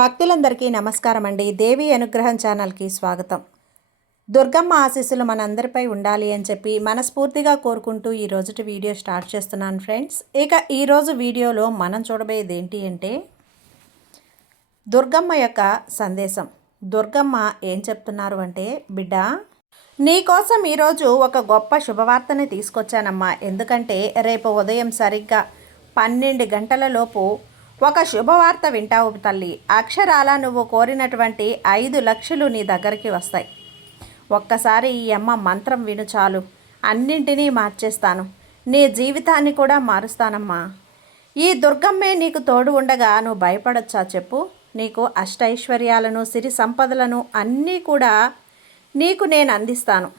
భక్తులందరికీ నమస్కారం అండి. దేవి అనుగ్రహం ఛానల్కి స్వాగతం. దుర్గమ్మ ఆశీస్సులు మనందరిపై ఉండాలి అని చెప్పి మనస్ఫూర్తిగా కోరుకుంటూ ఈ రోజుటి వీడియో స్టార్ట్ చేస్తున్నాను ఫ్రెండ్స్. ఇక ఈరోజు వీడియోలో మనం చూడబోయేది ఏంటి అంటే దుర్గమ్మ యొక్క సందేశం. దుర్గమ్మ ఏం చెప్తున్నారు అంటే, బిడ్డ నీకోసం ఈరోజు ఒక గొప్ప శుభవార్తని తీసుకొచ్చానమ్మా. ఎందుకంటే రేపు ఉదయం సరిగ్గా 12 గంటల లోపు ఒక శుభవార్త వింటావు తల్లి. అక్షరాల నువ్వు కోరినటువంటి 5 లక్షలు నీ దగ్గరికి వస్తాయి. ఒక్కసారి ఈ అమ్మ మంత్రం విను చాలు, అన్నింటినీ మార్చేస్తాను, నీ జీవితాన్ని కూడా మారుస్తానమ్మా. ఈ దుర్గమ్మే నీకు తోడు ఉండగా నువ్వు భయపడొచ్చా చెప్పు? నీకు అష్టైశ్వర్యాలను, సిరి సంపదలను అన్నీ కూడా నీకు నేను అందిస్తాను.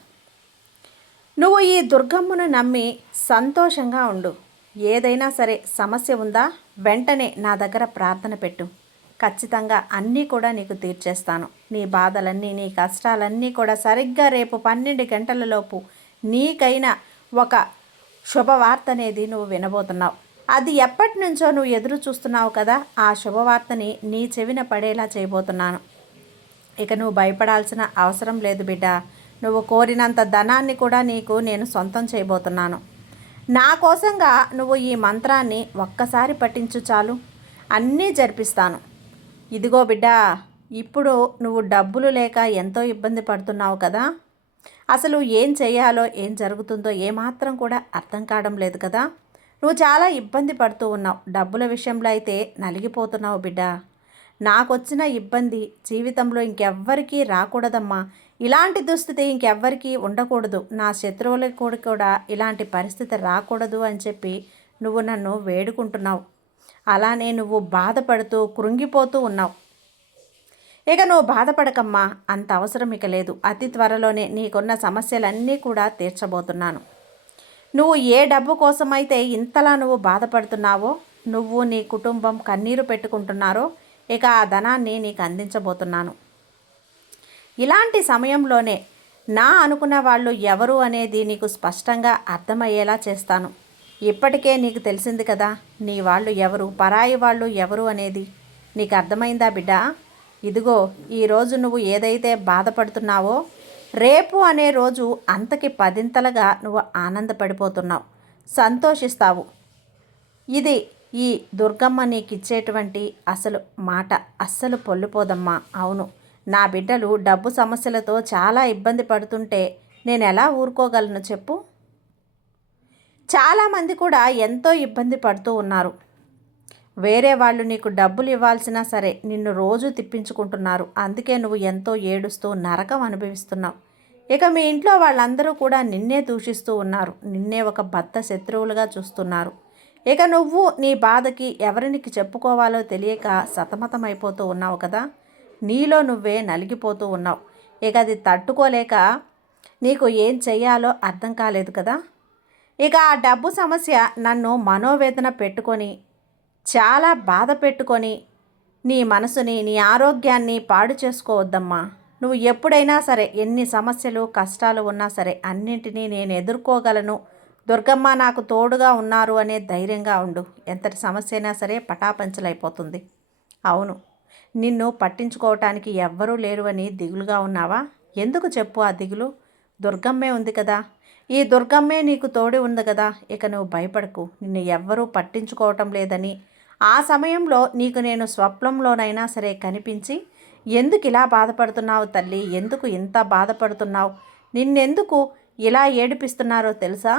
నువ్వు ఈ దుర్గమ్మను నమ్మి సంతోషంగా ఉండు. ఏదైనా సరే సమస్య ఉందా, వెంటనే నా దగ్గర ప్రార్థన పెట్టు. ఖచ్చితంగా అన్నీ కూడా నీకు తీర్చేస్తాను. నీ బాధలన్నీ, నీ కష్టాలన్నీ కూడా సరిగ్గా రేపు 12 గంటలలోపు నీకైనా ఒక శుభవార్త అనేది నువ్వు వినబోతున్నావు. అది ఎప్పటి నుంచో నువ్వు ఎదురు చూస్తున్నావు కదా, ఆ శుభవార్తని నీ చెవిన పడేలా చేయబోతున్నాను. ఇక నువ్వు భయపడాల్సిన అవసరం లేదు బిడ్డ. నువ్వు కోరినంత ధనాన్ని కూడా నీకు నేను సొంతం చేయబోతున్నాను. నా కోసంగా నువ్వు ఈ మంత్రాన్ని ఒక్కసారి పఠించు చాలు, అన్నీ జరిపిస్తాను. ఇదిగో బిడ్డ, ఇప్పుడు నువ్వు డబ్బులు లేక ఎంతో ఇబ్బంది పడుతున్నావు కదా. అసలు ఏం చేయాలో, ఏం జరుగుతుందో ఏమాత్రం కూడా అర్థం కావడం లేదు కదా. నువ్వు చాలా ఇబ్బంది పడుతూ ఉన్నావు. డబ్బుల విషయంలో అయితే నలిగిపోతున్నావు బిడ్డ. నాకొచ్చిన ఇబ్బంది జీవితంలో ఇంకెవ్వరికీ రాకూడదమ్మా. ఇలాంటి దుస్థితి ఇంకెవ్వరికీ ఉండకూడదు. నా శత్రువులకు కూడా ఇలాంటి పరిస్థితి రాకూడదు అని చెప్పి నువ్వు నన్ను వేడుకుంటున్నావు. అలానే నువ్వు బాధపడుతూ కృంగిపోతూ ఉన్నావు. ఇక నువ్వు బాధపడకమ్మా, అంత అవసరం ఇక లేదు. అతి త్వరలోనే నీకున్న సమస్యలన్నీ కూడా తీర్చబోతున్నాను. నువ్వు ఏ డబ్బు కోసమైతే ఇంతలా నువ్వు బాధపడుతున్నావో, నువ్వు నీ కుటుంబం కన్నీరు పెట్టుకుంటున్నారో, ఇక ఆ ధనాన్ని నీకు అందించబోతున్నాను. ఇలాంటి సమయంలోనే నా అనుకున్న వాళ్ళు ఎవరు అనేది నీకు స్పష్టంగా అర్థమయ్యేలా చేస్తాను. ఇప్పటికే నీకు తెలిసింది కదా, నీ వాళ్ళు ఎవరు, పరాయి వాళ్ళు ఎవరు అనేది నీకు అర్థమైందా బిడ్డ? ఇదిగో ఈరోజు నువ్వు ఏదైతే బాధపడుతున్నావో, రేపు అనే రోజు అంతకి 10ంతలుగా నువ్వు ఆనందపడిపోతున్నావు, సంతోషిస్తావు. ఇది ఈ దుర్గమ్మ నీకిచ్చేటువంటి అసలు మాట. అస్సలు పొల్లిపోదమ్మా. అవును, నా బిడ్డలు డబ్బు సమస్యలతో చాలా ఇబ్బంది పడుతుంటే నేను ఎలా ఊరుకోగలను చెప్పు? చాలామంది కూడా ఎంతో ఇబ్బంది పడుతూ ఉన్నారు. వేరే వాళ్ళు నీకు డబ్బులు ఇవ్వాల్సినా సరే నిన్ను రోజు తిప్పించుకుంటున్నారు. అందుకే నువ్వు ఎంతో ఏడుస్తూ నరకం అనుభవిస్తున్నావు. ఇక మీ ఇంట్లో వాళ్ళందరూ కూడా నిన్నే దూషిస్తూ ఉన్నారు. నిన్నే ఒక బద్ధ శత్రువులుగా చూస్తున్నారు. ఇక నువ్వు నీ బాధకి ఎవరికి చెప్పుకోవాలో తెలియక సతమతమైపోతూ ఉన్నావు కదా. నీలో నువ్వే నలిగిపోతూ ఉన్నావు. ఇక అది తట్టుకోలేక నీకు ఏం చెయ్యాలో అర్థం కాలేదు కదా. ఇక ఆ డబ్బు సమస్య నన్ను మనోవేదన పెట్టుకొని, చాలా బాధ పెట్టుకొని నీ మనసుని, నీ ఆరోగ్యాన్ని పాడు చేసుకోవద్దమ్మా. నువ్వు ఎప్పుడైనా సరే, ఎన్ని సమస్యలు కష్టాలు ఉన్నా సరే అన్నింటినీ నేను ఎదుర్కోగలను, దుర్గమ్మ నాకు తోడుగా ఉన్నారు అనే ధైర్యంగా ఉండు. ఎంతటి సమస్య అయినా సరే పటాపంచలైపోతుంది. అవును, నిన్ను పట్టించుకోవటానికి ఎవ్వరూ లేరు అని దిగులుగా ఉన్నావా? ఎందుకు చెప్పు ఆ దిగులు? దుర్గమ్మే ఉంది కదా. ఈ దుర్గమ్మే నీకు తోడు ఉంది కదా. ఇక నువ్వు భయపడకు. నిన్ను ఎవ్వరూ పట్టించుకోవటం లేదని ఆ సమయంలో నీకు నేను స్వప్నంలోనైనా సరే కనిపించి, ఎందుకు ఇలా బాధపడుతున్నావు తల్లి, ఎందుకు ఇంత బాధపడుతున్నావు, నిన్నెందుకు ఇలా ఏడిపిస్తున్నారో తెలుసా?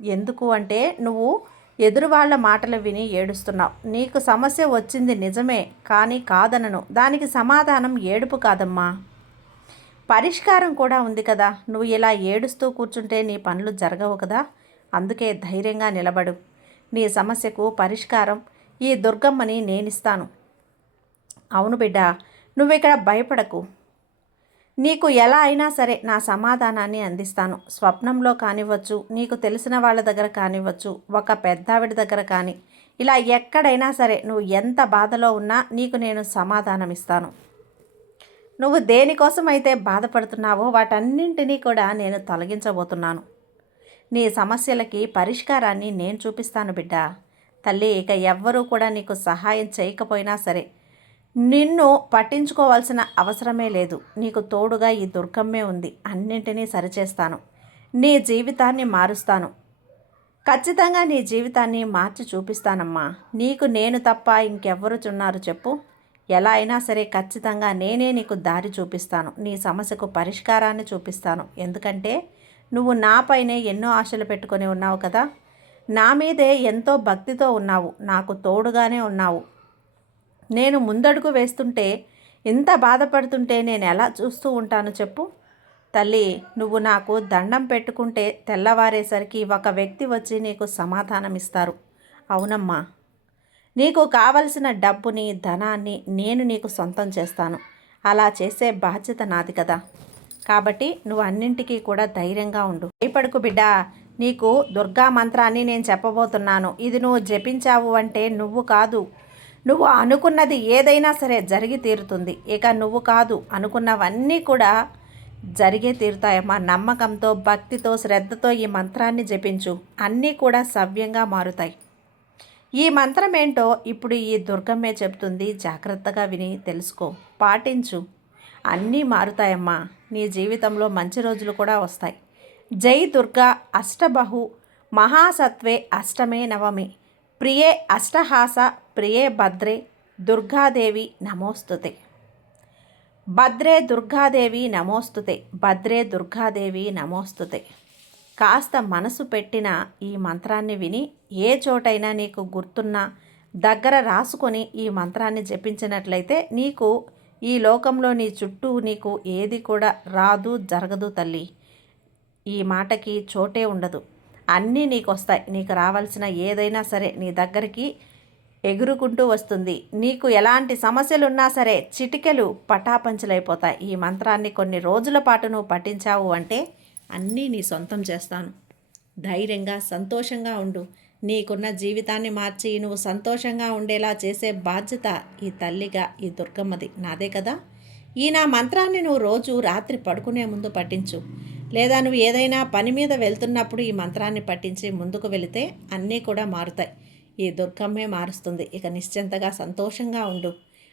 ఎందుకు అంటే నువ్వు ఎదురు వాళ్ళ మాటలు విని ఏడుస్తున్నావు. నీకు సమస్య వచ్చింది నిజమే, కానీ కాదనను. దానికి సమాధానం ఏడుపు కాదమ్మా, పరిష్కారం కూడా ఉంది కదా. నువ్వు ఇలా ఏడుస్తూ కూర్చుంటే నీ పనులు జరగవు కదా. అందుకే ధైర్యంగా నిలబడు. నీ సమస్యకు పరిష్కారం ఈ దుర్గమ్మని నేనిస్తాను. అవును బిడ్డ, నువ్వు ఇక్కడ భయపడకు. నీకు ఎలా అయినా సరే నా సమాధానాన్ని అందిస్తాను. స్వప్నంలో కానివ్వచ్చు, నీకు తెలిసిన వాళ్ళ దగ్గర కానివ్వచ్చు, ఒక పెద్దావిడ దగ్గర కానీ, ఇలా ఎక్కడైనా సరే నువ్వు ఎంత బాధలో ఉన్నా నీకు నేను సమాధానం ఇస్తాను. నువ్వు దేనికోసమైతే బాధపడుతున్నావో వాటన్నింటినీ కూడా నేను తొలగించబోతున్నాను. నీ సమస్యలకి పరిష్కారాన్ని నేను చూపిస్తాను బిడ్డ. తల్లి, ఇక ఎవ్వరూ కూడా నీకు సహాయం చేయకపోయినా సరే నిన్ను పట్టించుకోవాల్సిన అవసరమే లేదు. నీకు తోడుగా ఈ దుర్గమ్మే ఉంది. అన్నింటినీ సరిచేస్తాను. నీ జీవితాన్ని మారుస్తాను. ఖచ్చితంగా నీ జీవితాన్ని మార్చి చూపిస్తానమ్మా. నీకు నేను తప్ప ఇంకెవ్వరు చున్నారు చెప్పు? ఎలా అయినా సరే ఖచ్చితంగా నేనే నీకు దారి చూపిస్తాను. నీ సమస్యకు పరిష్కారాన్ని చూపిస్తాను. ఎందుకంటే నువ్వు నాపైనే ఎన్నో ఆశలు పెట్టుకొని ఉన్నావు కదా. నా మీదే ఎంతో భక్తితో ఉన్నావు. నాకు తోడుగానే ఉన్నావు. నేను ముందడుగు వేస్తుంటే ఇంత బాధపడుతుంటే నేను ఎలా చూస్తూ ఉంటాను చెప్పు? తల్లి, నువ్వు నాకు దండం పెట్టుకుంటే తెల్లవారేసరికి ఒక వ్యక్తి వచ్చి నీకు సమాధానం ఇస్తారు. అవునమ్మా, నీకు కావలసిన డబ్బుని, ధనాన్ని నేను నీకు సొంతం చేస్తాను. అలా చేసే బాధ్యత నాది కదా. కాబట్టి నువ్వు అన్నింటికీ కూడా ధైర్యంగా ఉండు. భయపడకు బిడ్డా. నీకు దుర్గా మంత్రాన్ని నేను చెప్పబోతున్నాను. ఇది నువ్వు జపించావు అంటే నువ్వు కాదు, నువ్వు అనుకున్నది ఏదైనా సరే జరిగి తీరుతుంది. ఇక నువ్వు కాదు అనుకున్నవన్నీ కూడా జరిగే తీరుతాయమ్మా. నమ్మకంతో, భక్తితో, శ్రద్ధతో ఈ మంత్రాన్ని జపించు. అన్నీ కూడా సవ్యంగా మారుతాయి. ఈ మంత్రం ఏంటో ఇప్పుడు ఈ దుర్గమ్మే చెప్తుంది. జాగ్రత్తగా విని తెలుసుకో, పాటించు. అన్నీ మారుతాయమ్మా. నీ జీవితంలో మంచి రోజులు కూడా వస్తాయి. జై దుర్గా అష్టబహు మహాసత్వే అష్టమే నవమి ప్రియే అష్టహాస ప్రియే భద్రే దుర్గాదేవి నమోస్తుతే. భద్రే దుర్గాదేవి నమోస్తుతే. భద్రే దుర్గాదేవి నమోస్తుతే. కాస్త మనసు పెట్టిన ఈ మంత్రాన్ని విని ఏ చోటైనా నీకు గుర్తున్నా దగ్గర రాసుకొని ఈ మంత్రాన్ని జపించినట్లయితే నీకు ఈ లోకంలో నీ చుట్టూ నీకు ఏది కూడా రాదు, జరగదు తల్లి. ఈ మాటకి చోటే ఉండదు. అన్నీ నీకు వస్తాయి. నీకు రావాల్సిన ఏదైనా సరే నీ దగ్గరికి ఎగురుకుంటూ వస్తుంది. నీకు ఎలాంటి సమస్యలున్నా సరే చిటికెలు పటాపంచలైపోతాయి. ఈ మంత్రాన్ని కొన్ని రోజుల పాటు నువ్వు పఠించావు అంటే అన్నీ నీ సొంతం చేస్తాను. ధైర్యంగా, సంతోషంగా ఉండు. నీకున్న జీవితాన్ని మార్చి నువ్వు సంతోషంగా ఉండేలా చేసే బాధ్యత ఈ తల్లిగా ఈ దుర్గమ్మది, నాదే కదా. ఈ నా మంత్రాన్ని నువ్వు రోజు రాత్రి పడుకునే ముందు పఠించు. లేదా నువ్వు ఏదైనా పని మీద వెళ్తున్నప్పుడు ఈ మంత్రాన్ని పఠించి ముందుకు వెళితే అన్నీ కూడా మారుతాయి. ఈ దుర్గమ్మే మారుస్తుంది. ఇక నిశ్చింతగా సంతోషంగా ఉండు.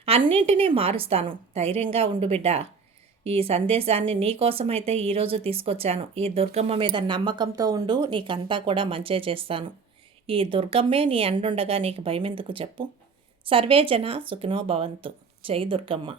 అన్నింటినీ మారుస్తాను. ధైర్యంగా ఉండు బిడ్డ. ఈ సందేశాన్ని నీకోసమైతే ఈరోజు తీసుకొచ్చాను. ఈ దుర్గమ్మ మీద నమ్మకంతో ఉండు. నీకంతా కూడా మంచే చేస్తాను. ఈ దుర్గమ్మే నీ అండుండగా నీకు భయమెందుకు చెప్పు? సర్వే జన సుఖినో భవంతు. జై దుర్గమ్మ.